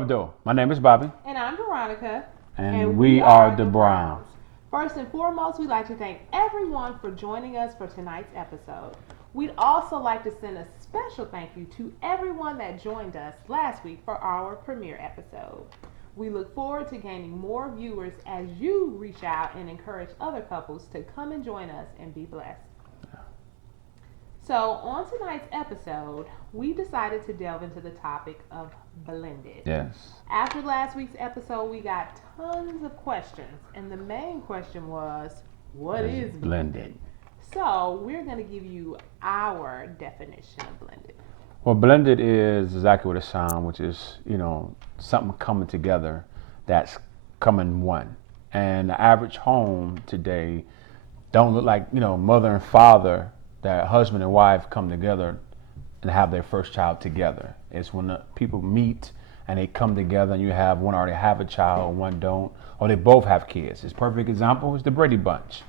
Abdul. My name is Bobby. And I'm Veronica. And we are the Browns. First and foremost, we'd like to thank everyone for joining us for tonight's episode. We'd also like to send a special thank you to everyone that joined us last week for our premiere episode. We look forward to gaining more viewers as you reach out and encourage other couples to come and join us and be blessed. So, on tonight's episode, we decided to delve into the topic of blended. Yes. After last week's episode, we got tons of questions, and the main question was, what is blended? So, we're going to give you our definition of blended. Well, blended is exactly what it sounds, which is, something coming together that's coming one. And the average home today don't look like, mother and father, that husband and wife come together and have their first child together. It's when the people meet and they come together and you have one already have a child, one don't, or they both have kids. It's a perfect example is the Brady Bunch.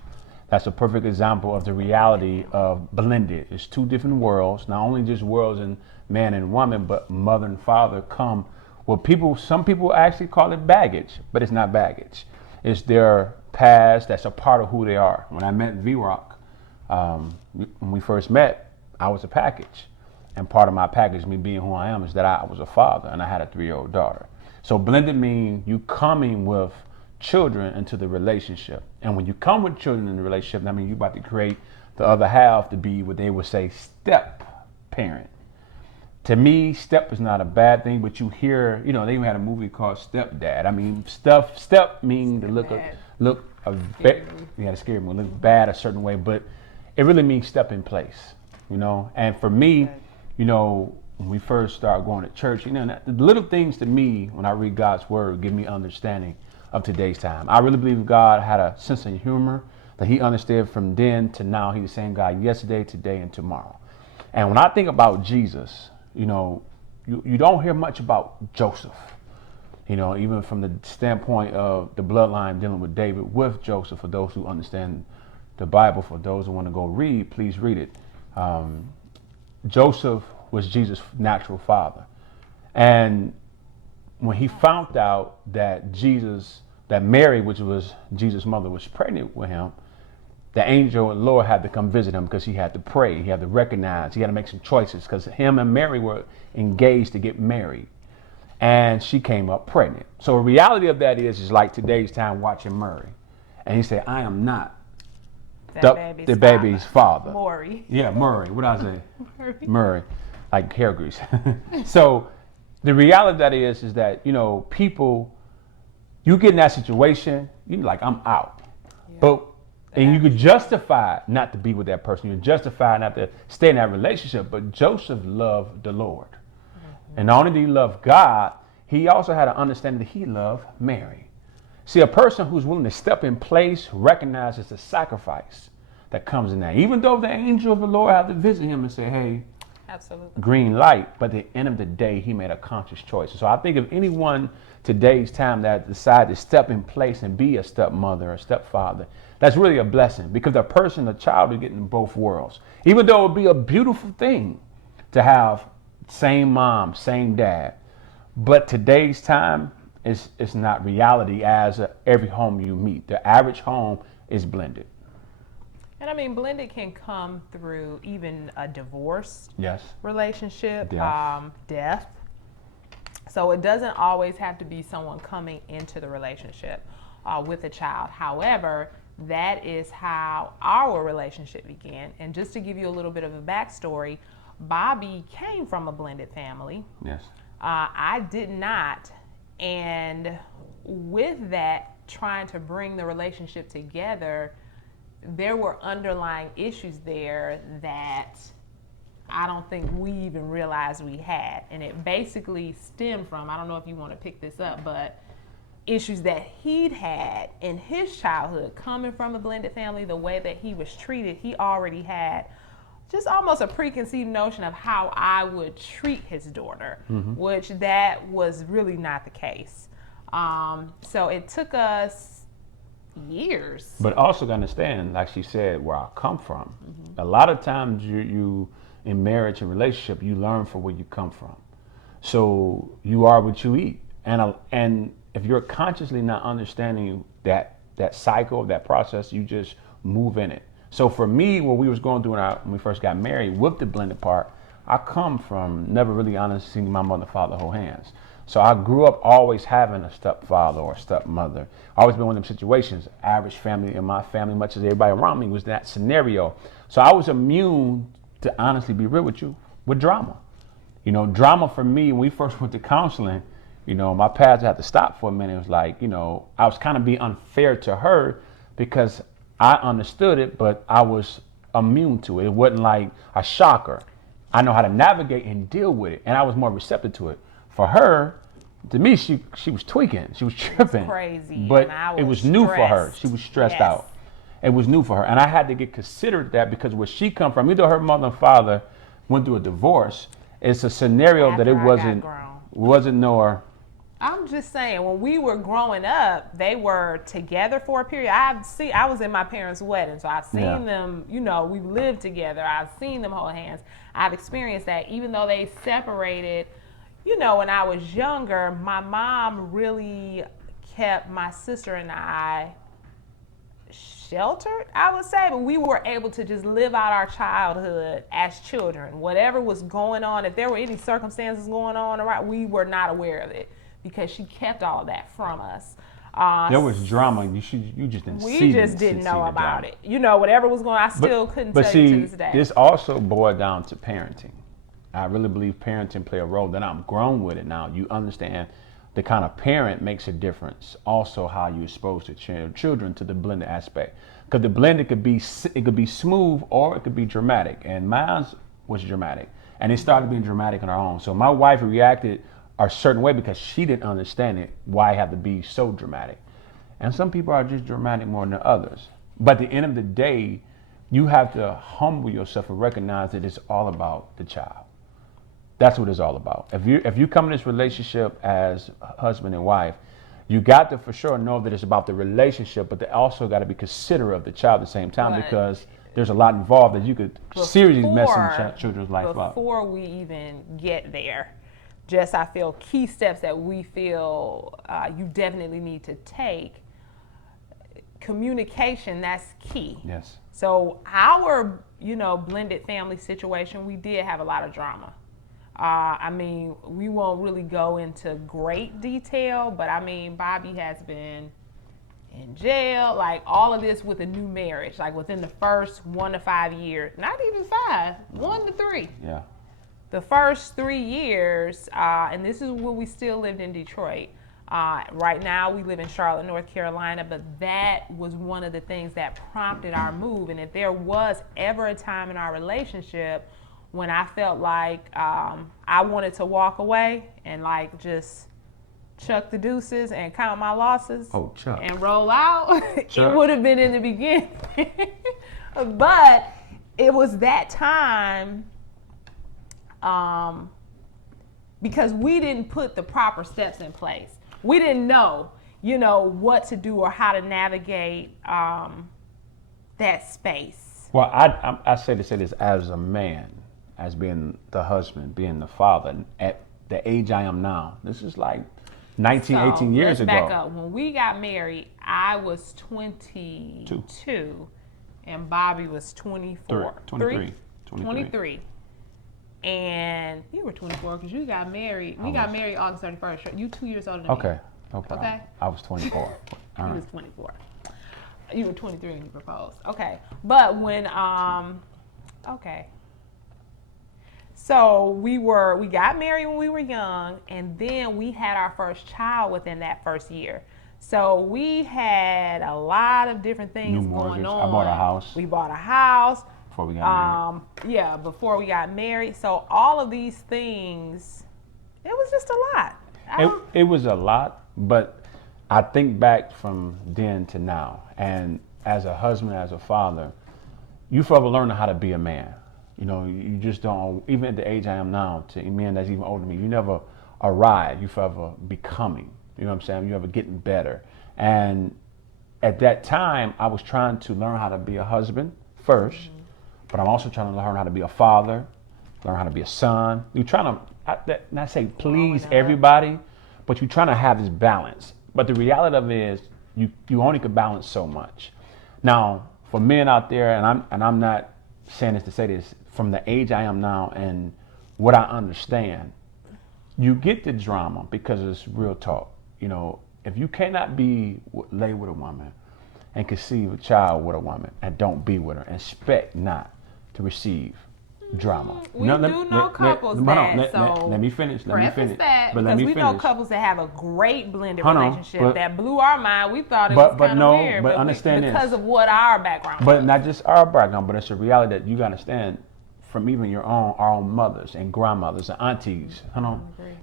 That's a perfect example of the reality of blended. It's two different worlds, not only just worlds in man and woman, but mother and father come. Well, some people actually call it baggage, but it's not baggage. It's their past that's a part of who they are. When I met V-Rock, when we first met, I was a package. And part of my package, me being who I am, is that I was a father and I had a 3-year-old daughter. So blended means you coming with children into the relationship. And when you come with children in the relationship, that means you're about to create the other half to be what they would say step parent. To me, step is not a bad thing, but you hear, they even had a movie called Stepdad. I mean, step mean to look a bit, a scary movie, look bad a certain way, but it really means step in place, And for me, when we first started going to church, the little things to me, when I read God's word, give me understanding of today's time. I really believe God had a sense of humor that he understood from then to now. He's the same God yesterday, today, and tomorrow. And when I think about Jesus, you don't hear much about Joseph, even from the standpoint of the bloodline dealing with David with Joseph. For those who understand the Bible, for those who want to go read, please read it. Joseph was Jesus' natural father. And when he found out that Mary, which was Jesus' mother, was pregnant with him, the angel of the Lord had to come visit him because he had to pray. He had to recognize, he had to make some choices because him and Mary were engaged to get married. And she came up pregnant. So the reality of that is like today's time watching Murray. And he said, I am not the baby's father. Maury. Yeah, Murray. What did I say? Murray. Like hair grease. So the reality of that is that, people, you get in that situation, you're like, I'm out. Yeah. And you could justify not to be with that person. You justify not to stay in that relationship. But Joseph loved the Lord. Mm-hmm. And not only did he love God, he also had an understanding that he loved Mary. See, a person who's willing to step in place recognizes the sacrifice that comes in that. Even though the angel of the Lord had to visit him and say, hey, absolutely, green light. But at the end of the day, he made a conscious choice. So I think if anyone today's time that decided to step in place and be a stepmother or stepfather, that's really a blessing because the child is getting both worlds. Even though it would be a beautiful thing to have same mom, same dad. But today's time, it's not reality as every home you meet. The average home is blended. And I mean, blended can come through even a divorce relationship, death. So it doesn't always have to be someone coming into the relationship with a child. However, that is how our relationship began. And just to give you a little bit of a backstory, Bobby came from a blended family. Yes. I did not. And with that, trying to bring the relationship together, there were underlying issues there that I don't think we even realized we had. And it basically stemmed from, I don't know if you want to pick this up, but issues that he'd had in his childhood, coming from a blended family, the way that he was treated, he already had just almost a preconceived notion of how I would treat his daughter, which that was really not the case. So it took us years. But also to understand, like she said, where I come from. A lot of times you in marriage and relationship, you learn from where you come from. So you are what you eat. And if you're consciously not understanding that cycle, that process, you just move in it. So for me, what we was going through when we first got married with the blended part, I come from never really honestly seeing my mother and father hold hands. So I grew up always having a stepfather or a stepmother. Always been one of them situations. Average family in my family, much as everybody around me, was that scenario. So I was immune, to honestly be real with you, with drama. Drama for me, when we first went to counseling, my parents had to stop for a minute. It was like, I was kind of being unfair to her because I understood it, but I was immune to it. It wasn't like a shocker. I know how to navigate and deal with it, and I was more receptive to it. For her, to me, she was tweaking. She was tripping. Crazy. But it was new for her. She was stressed Yes. out. It was new for her. And I had to get considered that because where she come from, even though her mother and father went through a divorce, it's a scenario that it wasn't nor. I'm just saying, when we were growing up, they were together for a period. I was in my parents' wedding, so I've seen them, we lived together. I've seen them hold hands. I've experienced that. Even though they separated, when I was younger, my mom really kept my sister and I sheltered, I would say, but we were able to just live out our childhood as children. Whatever was going on, if there were any circumstances going on around, we were not aware of it because she kept all of that from us. There was drama. You just didn't see it. We just didn't know about it. Whatever was going on, I still couldn't tell you to this day. This also boiled down to parenting. I really believe parenting play a role. Then I'm grown with it now. You understand the kind of parent makes a difference. Also, how you expose the children to the blended aspect. Because the blended could be smooth or it could be dramatic. And mine was dramatic. And it started being dramatic on our own. So my wife reacted a certain way because she didn't understand it, why it had to be so dramatic. And some people are just dramatic more than others. But at the end of the day, you have to humble yourself and recognize that it's all about the child. That's what it's all about. If you come in this relationship as husband and wife, you got to for sure know that it's about the relationship, but they also got to be considerate of the child at the same time because there's a lot involved that you could seriously mess some children's life up. Before we even get there, I feel key steps that we feel you definitely need to take. Communication, that's key. Yes. So our, blended family situation, we did have a lot of drama. We won't really go into great detail, but Bobby has been in jail, like all of this with a new marriage, like within the first 1 to 5 years, not even 5, 1 to 3. Yeah. The first 3 years, and this is when we still lived in Detroit. Right now we live in Charlotte, North Carolina, but that was one of the things that prompted our move. And if there was ever a time in our relationship when I felt like I wanted to walk away and just chuck the deuces and count my losses and roll out, it would have been in the beginning. But it was that time because we didn't put the proper steps in place. We didn't know, what to do or how to navigate that space. Well, I say this as a man, as being the husband, being the father, at the age I am now. This is like 18 years ago. Let's back up. When we got married, I was 22 and Bobby was 24. 23. And you were 24 because you got married. We got married August 31st. You 2 years older than me. Okay. I was 24. He was 24. You were 23 when you proposed. Okay. But when, so we got married when we were young, and then we had our first child within that first year. So we had a lot of different things going on. I bought a house. We bought a house. Before we got married. Before we got married. So all of these things, it was just a lot. It was a lot, but I think back from then to now, and as a husband, as a father, you forever learn how to be a man. You just don't, even at the age I am now, to a man that's even older than me, you never arrive, you forever becoming. You know what I'm saying? You ever getting better. And at that time, I was trying to learn how to be a husband first, but I'm also trying to learn how to be a father, learn how to be a son. You're trying to, not say please everybody, but you're trying to have this balance. But the reality of it is you only can balance so much. Now, for men out there, and I'm not saying this to say this, from the age I am now and what I understand, you get the drama because it's real talk. You know, if you cannot lay with a woman and conceive a child with a woman and don't be with her, expect not to receive drama. We do know couples that, let me finish. That, but because we know couples that have a great blended relationship that blew our mind. We thought it was kind of weird, but understand because of what our background But was. not just our background, but it's a reality that you got to understand from even our own mothers and grandmothers and aunties.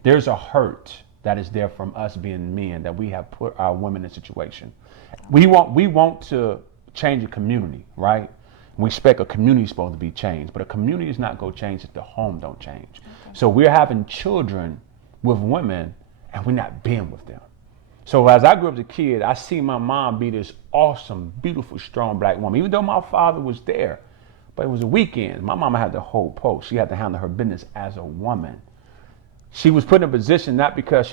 There's a hurt that is there from us being men that we have put our women in a situation. We want to change a community, right? We expect a community is supposed to be changed, but a community is not going to change if the home don't change. Okay. So we're having children with women and we're not being with them. So as I grew up as a kid, I see my mom be this awesome, beautiful, strong black woman, even though my father was there. But it was a weekend. My mama had the whole post. She had to handle her business as a woman. She was put in a position not because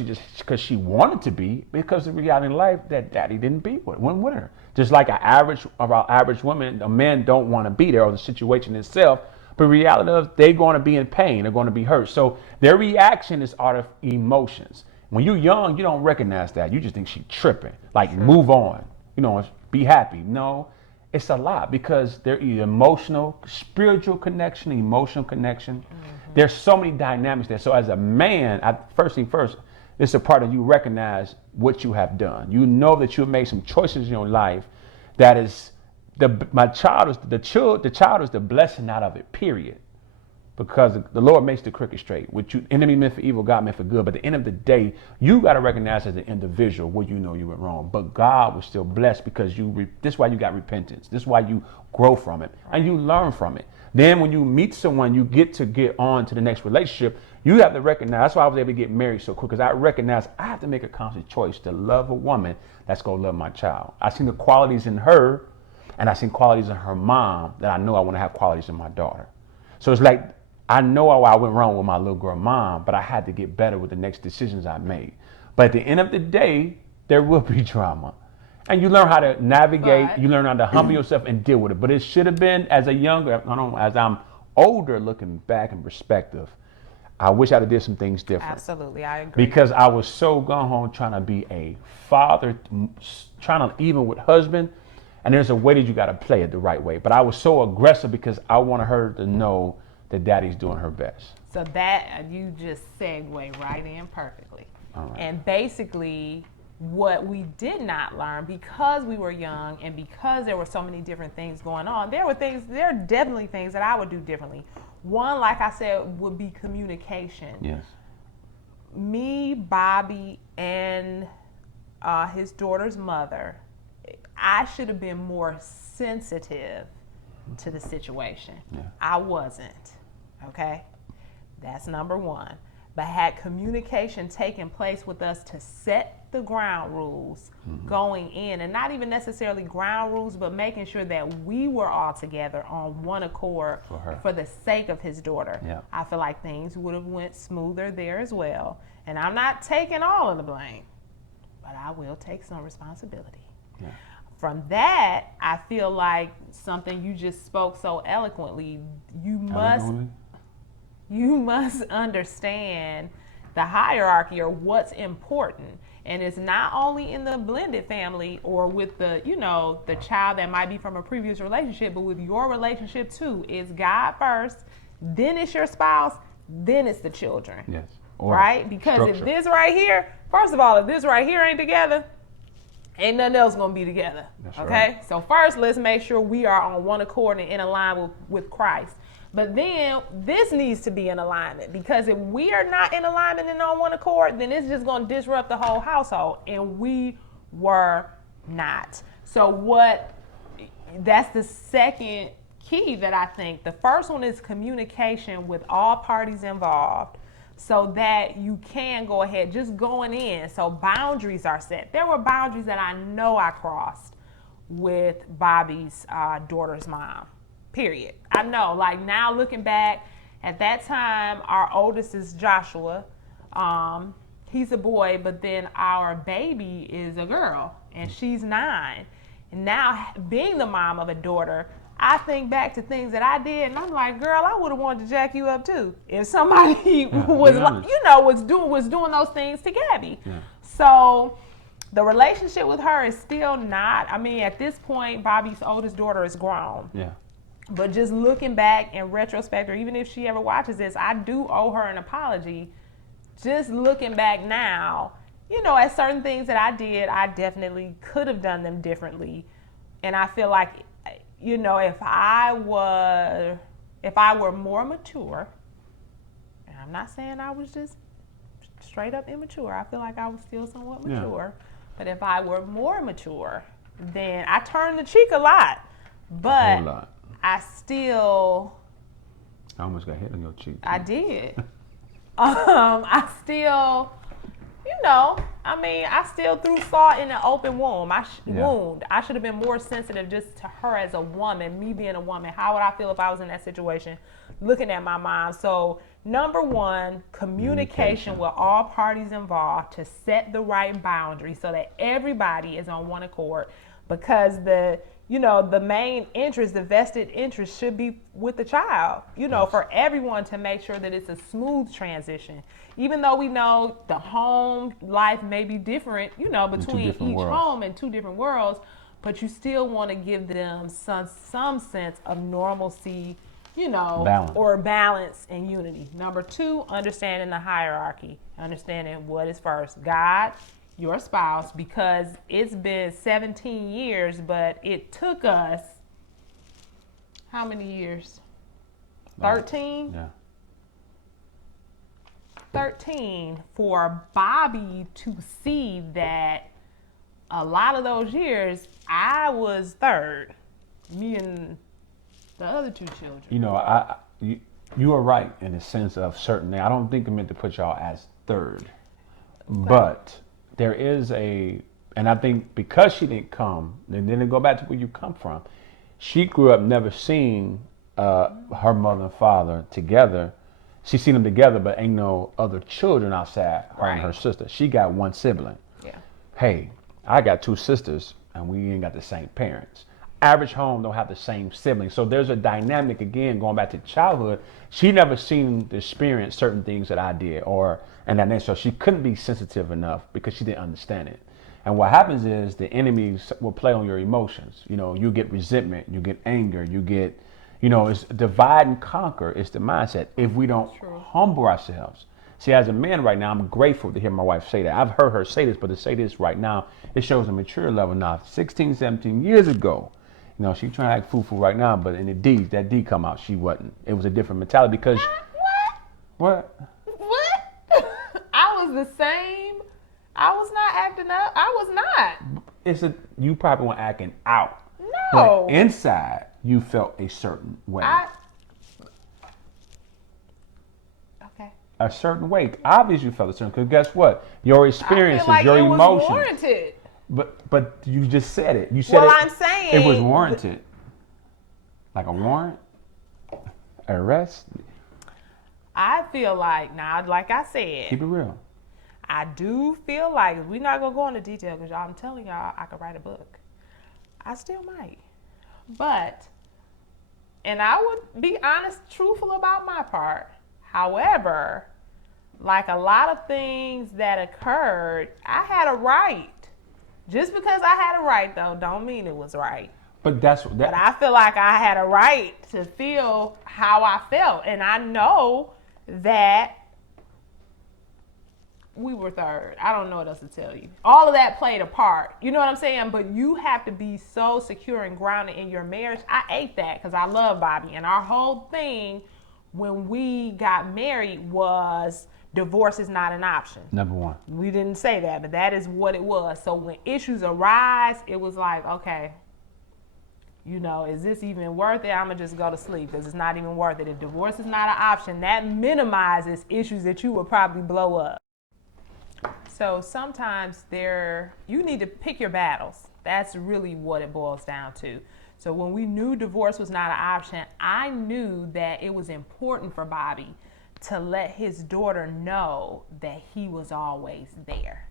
she wanted to be, because of the reality in life that daddy wasn't with her. Just like our average women, a man don't want to be there or the situation itself, but reality is they're going to be in pain, they're going to be hurt. So their reaction is out of emotions. When you're young, you don't recognize that. You just think she's tripping. Like, move on, be happy. No, it's a lot because there is emotional, spiritual connection, emotional connection. Mm-hmm. There's so many dynamics there. So as a man, first thing first, it's a part of you recognize what you have done. You know that you've made some choices in your life that is the child is the blessing out of it, period. Because the Lord makes the crooked straight. What you enemy meant for evil, God meant for good. But at the end of the day, you got to recognize as an individual where you know you went wrong. But God was still blessed because this is why you got repentance. This is why you grow from it and you learn from it. Then when you meet someone, you get on to the next relationship. You have to recognize. That's why I was able to get married so quick, because I recognize I have to make a conscious choice to love a woman that's going to love my child. I seen the qualities in her, and I seen qualities in her mom that I know I want to have qualities in my daughter. So it's like, I know how I went wrong with my little girl mom, but I had to get better with the next decisions I made. But at the end of the day, there will be drama. And you learn how to navigate, you learn how to humble yourself and deal with it. But it should have been, as I'm older looking back in perspective, I wish I'd have did some things different. Absolutely, I agree. Because I was so gone home trying to be a father, trying to even with husband, and there's a way that you got to play it the right way. But I was so aggressive because I wanted her to know that daddy's doing her best. So that, you just segue right in perfectly. All right. And basically, what we did not learn because we were young and because there were so many different things going on, there are definitely things that I would do differently. One, like I said, would be communication. Yes. Me, Bobby, and his daughter's mother, I should have been more sensitive to the situation. Yeah. I wasn't. Okay? That's number one. But had communication taken place with us to set the ground rules going in, and not even necessarily ground rules, but making sure that we were all together on one accord for the sake of his daughter, yeah. I feel like things would have went smoother there as well. And I'm not taking all of the blame, but I will take some responsibility. Yeah. From that, I feel like something you just spoke so eloquently, you must understand the hierarchy or what's important. And it's not only in the blended family or with the child that might be from a previous relationship, but with your relationship too. It's God first, then it's your spouse, then it's the children. Yes. Right? Because if this right here, first of all, if this right here ain't together, ain't nothing else gonna be together. That's okay? Right. So first, let's make sure we are on one accord and in alignment with Christ. But then this needs to be in alignment, because if we are not in alignment and on one accord, then it's just going to disrupt the whole household, and we were not. So that's the second key that I think. The first one is communication with all parties involved, so that you can go ahead just going in. So boundaries are set. There were boundaries that I know I crossed with Bobby's daughter's mom. Period. I know, like now looking back, at that time, our oldest is Joshua. he's a boy, but then our baby is a girl, and she's 9. And now, being the mom of a daughter, I think back to things that I did, and I'm like, girl, I would have wanted to jack you up too if somebody was, was doing those things to Gabby. Yeah. So the relationship with her is still not. I mean, at this point, Bobby's oldest daughter is grown. Yeah. But just looking back in retrospect, or even if she ever watches this, I do owe her an apology. Just looking back now, at certain things that I did, I definitely could have done them differently. And I feel like, if I were more mature, and I'm not saying I was just straight up immature. I feel like I was still somewhat mature. Yeah. But if I were more mature, then I turned the cheek a lot. But a whole lot. I almost got hit on your cheek. I did. I still, I still threw salt in an open wound. I should have been more sensitive just to her as a woman, me being a woman. How would I feel if I was in that situation looking at my mom? So, number one, communication with all parties involved to set the right boundary so that everybody is on one accord, because the main interest, the vested interest should be with the child, for everyone to make sure that it's a smooth transition. Even though we know the home life may be different, between each home and 2 different worlds, but you still want to give them some sense of normalcy, balance. Or balance and unity. Number 2, understanding the hierarchy, understanding what is first, God, your spouse, because it's been 17 years, but it took us how many years? 13? Yeah. 13 for Bobby to see that a lot of those years I was third, me and the other 2 children. You are right in the sense of certain. I don't think I meant to put y'all as third, but there is and I think because she didn't come, and then to go back to where you come from, she grew up never seeing her mother and father together. She seen them together, but ain't no other children outside her and her sister. She got 1 sibling. Yeah. Hey, I got 2 sisters, and we ain't got the same parents. Average home don't have the same siblings. So there's a dynamic, again, going back to childhood. She never seen to experience certain things that I did, so she couldn't be sensitive enough because she didn't understand it. And what happens is the enemies will play on your emotions. You get resentment, you get anger, you get, it's divide and conquer. It's the mindset. If we don't humble ourselves. See, as a man right now, I'm grateful to hear my wife say that. I've heard her say this, but to say this right now, it shows a mature level now. 16, 17 years ago, she trying to act foo-foo right now, but in that D come out, she wasn't. It was a different mentality because... What? I was the same. I was not acting up. I was not. You probably weren't acting out. No. But inside, you felt a certain way. Okay. A certain way. Obviously, you felt a certain, because guess what? Your experiences, I feel like your emotions. It was warranted. But you just said it. You said I'm saying it was warranted. Like a warrant? Arrest? I feel like, now, like I said. Keep it real. I do feel like, we're not going to go into detail because I'm telling y'all I could write a book. I still might. And I would be honest, truthful about my part. However, like a lot of things that occurred, I had a right. Just because I had a right, though, don't mean it was right. But I feel like I had a right to feel how I felt. And I know that we were third. I don't know what else to tell you. All of that played a part. You know what I'm saying? But you have to be so secure and grounded in your marriage. I ate that because I love Bobby. And our whole thing when we got married was divorce is not an option. Number 1. We didn't say that, but that is what it was. So when issues arise, it was like, okay, is this even worth it? I'm going to just go to sleep because it's not even worth it. If divorce is not an option, that minimizes issues that you would probably blow up. So sometimes you need to pick your battles. That's really what it boils down to. So when we knew divorce was not an option, I knew that it was important for Bobby to let his daughter know that he was always there,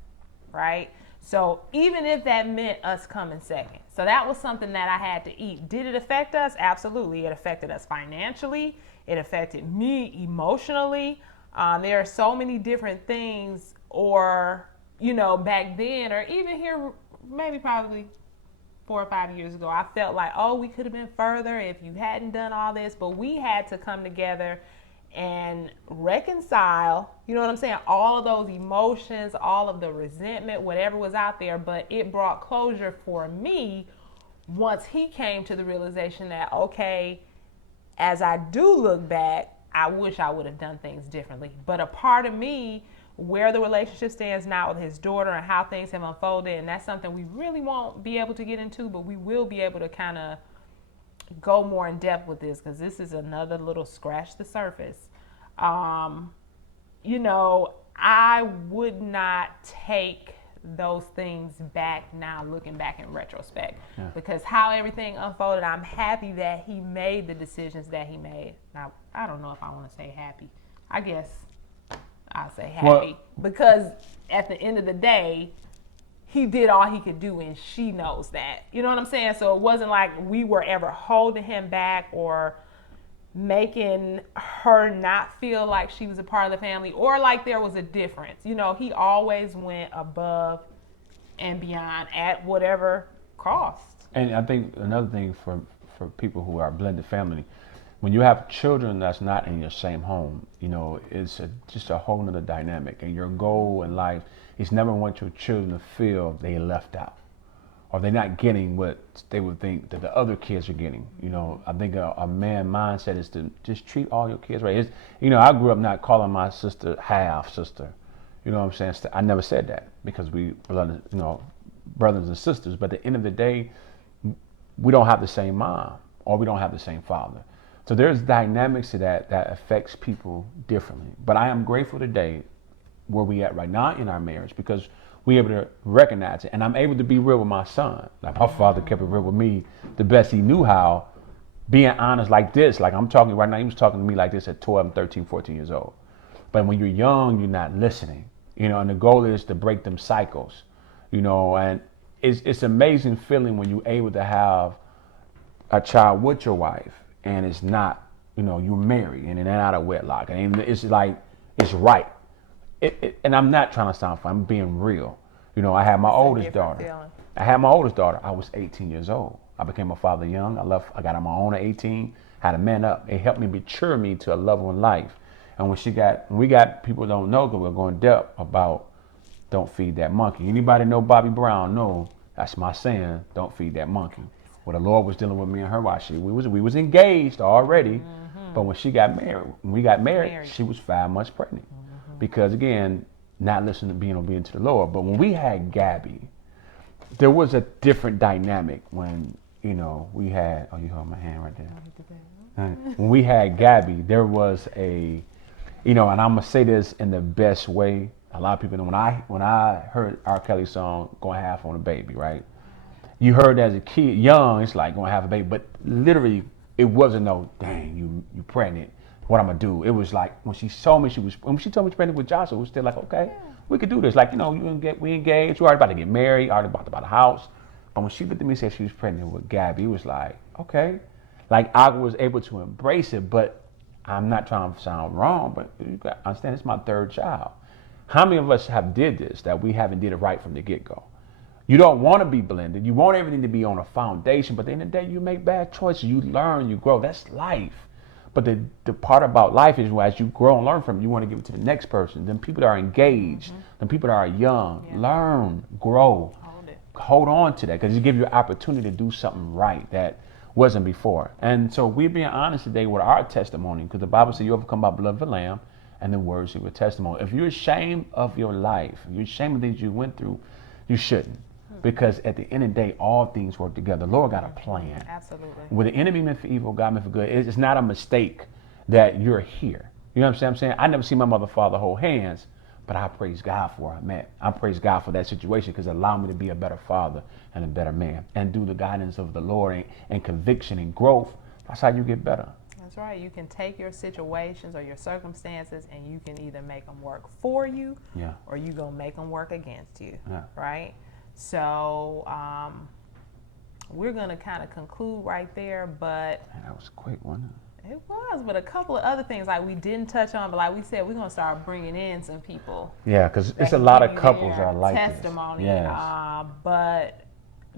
right? So even if that meant us coming second. So that was something that I had to eat. Did it affect us? Absolutely. It affected us financially. It affected me emotionally. There are so many different things, or, back then, or even here, maybe probably 4 or 5 years ago, I felt like, oh, we could have been further if you hadn't done all this, but we had to come together and reconcile, you know what I'm saying, all of those emotions, all of the resentment, whatever was out there. But it brought closure for me once he came to the realization that, okay, as I do look back, I wish I would have done things differently. But a part of me, where the relationship stands now with his daughter and how things have unfolded, and that's something we really won't be able to get into, but we will be able to kind of go more in depth with this, because this is another little scratch the surface. I would not take those things back now, looking back in retrospect, because how everything unfolded, I'm happy that he made the decisions that he made. Now, I don't know if I want to say happy. I guess I'll say happy, because at the end of the day, he did all he could do, and she knows that. You know what I'm saying? So it wasn't like we were ever holding him back or making her not feel like she was a part of the family, or like there was a difference. He always went above and beyond at whatever cost. And I think another thing for people who are blended family, when you have children that's not in your same home, it's just a whole nother dynamic. And your goal in life is never want your children to feel they left out, or they're not getting what they would think that the other kids are getting. I think a man mindset is to just treat all your kids right. I grew up not calling my sister half sister. You know what I'm saying? I never said that, because we were, brothers and sisters. But at the end of the day, we don't have the same mom, or we don't have the same father. So there's dynamics to that affects people differently. But I am grateful today where we at right now in our marriage, because we able to recognize it, and I'm able to be real with my son. Like my father kept it real with me the best he knew how, being honest like this. Like I'm talking right now, he was talking to me like this at 12, 13, 14 years old. But when you're young, you're not listening, and the goal is to break them cycles, and it's amazing feeling when you're able to have a child with your wife, and it's not, you're married and they're not out of wedlock, and it's like, it's right. And I'm not trying to sound funny, I'm being real. I had my oldest daughter. I was 18 years old. I became a father young. I got on my own at 18, had to man up. It helped me mature me to a level in life. And when we got people don't know, because we're going depth about don't feed that monkey. Anybody know Bobby Brown? No, that's my saying, don't feed that monkey. Well, the Lord was dealing with me and her while we was engaged already, but when we got married, she was 5 months pregnant. Because again, not listening to being obedient to the Lord. But when we had Gabby, there was a different dynamic when, we had, oh, you hold my hand right there. When we had Gabby, there was and I'm going to say this in the best way. A lot of people know when I heard R. Kelly song, Gonna Have on a Baby, right? You heard as a kid, young, it's like gonna have a baby, but literally it wasn't no, dang, you pregnant. What I'm gonna do? It was like when she told me she was pregnant with Joshua, it was still like, okay, we could do this. Like, we engaged, we already about to get married, already about to buy the house. But when she looked at me and said she was pregnant with Gabby, it was like, okay. Like I was able to embrace it, but I'm not trying to sound wrong, but you got to understand, it's my third child. How many of us have did this that we haven't did it right from the get-go? You don't want to be blended. You want everything to be on a foundation, but at the end of the day, you make bad choices. You learn, you grow. That's life. But the part about life is, as you grow and learn from it, you want to give it to the next person. Then people that are engaged, then people that are young, learn, grow, hold on to that, because it gives you an opportunity to do something right that wasn't before. And so we're being honest today with our testimony, because the Bible says you overcome by blood of the Lamb and the words of your testimony. If you're ashamed of your life, if you're ashamed of things you went through, you shouldn't. Because at the end of the day, all things work together. The Lord got a plan. Absolutely. When the enemy meant for evil, God meant for good. It's not a mistake that you're here. You know what I'm saying? I never seen my mother father hold hands, but I praise God for her, man. I praise God for that situation, because it allowed me to be a better father and a better man, and do the guidance of the Lord and conviction and growth. That's how you get better. That's right. You can take your situations or your circumstances and you can either make them work for you or you going to make them work against you, right? So we're going to kind of conclude right there, but... Man, that was quick, wasn't it? It was, but a couple of other things like we didn't touch on, but like we said, we're going to start bringing in some people. Yeah, because it's a lot of couples that are like testimony, this. Yes. But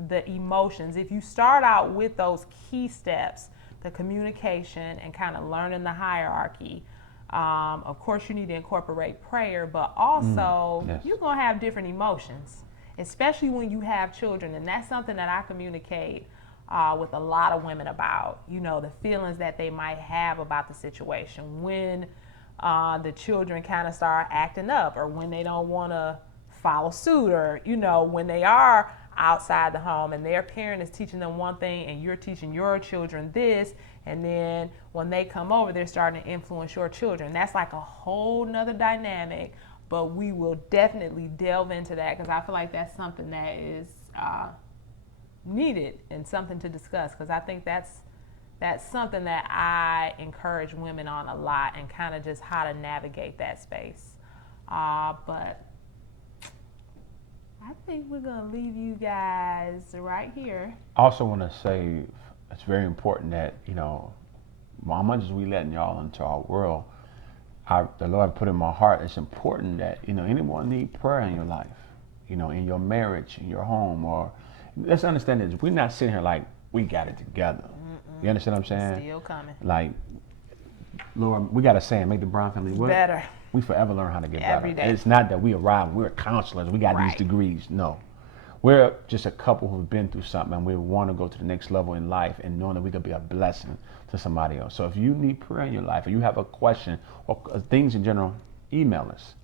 the emotions, if you start out with those key steps, the communication and kind of learning the hierarchy, of course you need to incorporate prayer, but also you're going to have different emotions, especially when you have children. And that's something that I communicate with a lot of women about, you know, the feelings that they might have about the situation when the children kind of start acting up, or when they don't want to follow suit, or, you know, when they are outside the home and their parent is teaching them one thing and you're teaching your children this, and then when they come over they're starting to influence your children. That's like a whole nother dynamic, but we will definitely delve into that because I feel like that's something that is needed and something to discuss, because I think that's something that I encourage women on a lot, and kind of just how to navigate that space. But I think we're going to leave you guys right here. I also want to say it's very important that, you know, how much as we letting y'all into our world, the Lord put in my heart, it's important that, you know, anyone need prayer in your life, you know, in your marriage, in your home, or let's understand this. We're not sitting here like we got it together. You understand what I'm saying? Still coming. Like, Lord, we got a saying, make the Brown family better. We forever learn how to get Every better. day. It's not that we arrived, we're counselors, we got these degrees. No. We're just a couple who've been through something and we want to go to the next level in life, and knowing that we could be a blessing to somebody else. So if you need prayer in your life, or you have a question, or things in general, email us.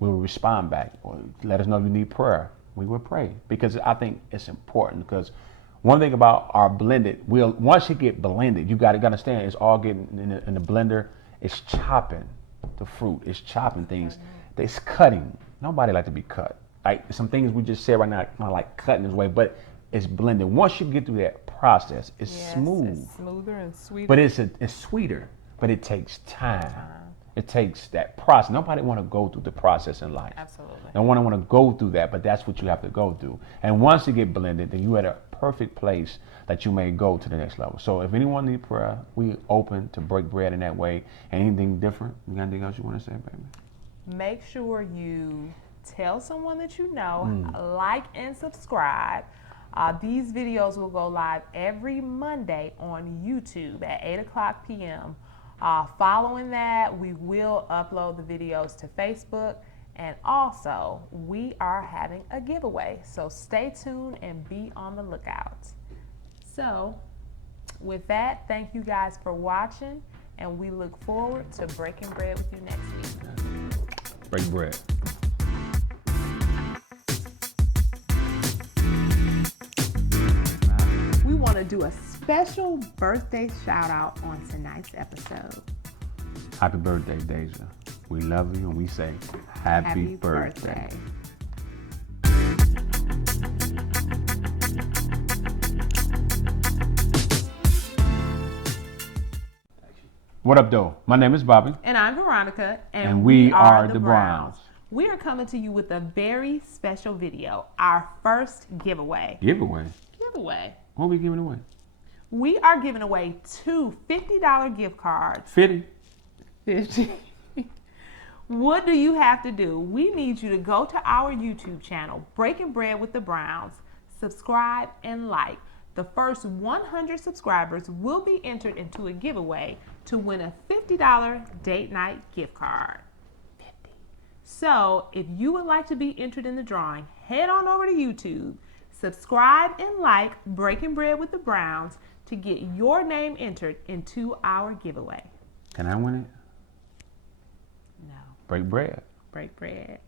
We will respond back, or let us know if you need prayer. We will pray, because I think it's important. Because one thing about our blended, once you get blended, you got to understand, it's all getting in the blender. It's chopping the fruit. It's chopping things. It's cutting. Nobody like to be cut. Like some things we just said right now, not like cutting this way, but it's blended. Once you get through that process, it's smooth. It's smoother and sweeter. But it's sweeter, but it takes time. It takes that process. Nobody want to go through the process in life. Absolutely. No one want to go through that, but that's what you have to go through. And once you get blended, then you're at a perfect place that you may go to the next level. So if anyone need prayer, we open to break bread in that way. Anything different? You got anything else you want to say, baby? Make sure you tell someone that you know, like and subscribe. These videos will go live every Monday on YouTube at 8:00 p.m. Following that, we will upload the videos to Facebook, and also we are having a giveaway. So stay tuned and be on the lookout. So with that, thank you guys for watching, and we look forward to breaking bread with you next week. Break bread. We want to do a special birthday shout out on tonight's episode. Happy birthday, Deja. We love you, and we say happy birthday. What up, though? My name is Bobby. And I'm Veronica. And we are the Browns. We are coming to you with a very special video, our first giveaway. Giveaway? Giveaway. What are we giving away? We are giving away 2 $50 gift cards. 50? 50. What do you have to do? We need you to go to our YouTube channel, Breaking Bread with the Browns, subscribe and like. The first 100 subscribers will be entered into a giveaway to win a $50 date night gift card. 50. So if you would like to be entered in the drawing, head on over to YouTube, subscribe and like Breaking Bread with the Browns to get your name entered into our giveaway. Can I win it? No. Break bread. Break bread.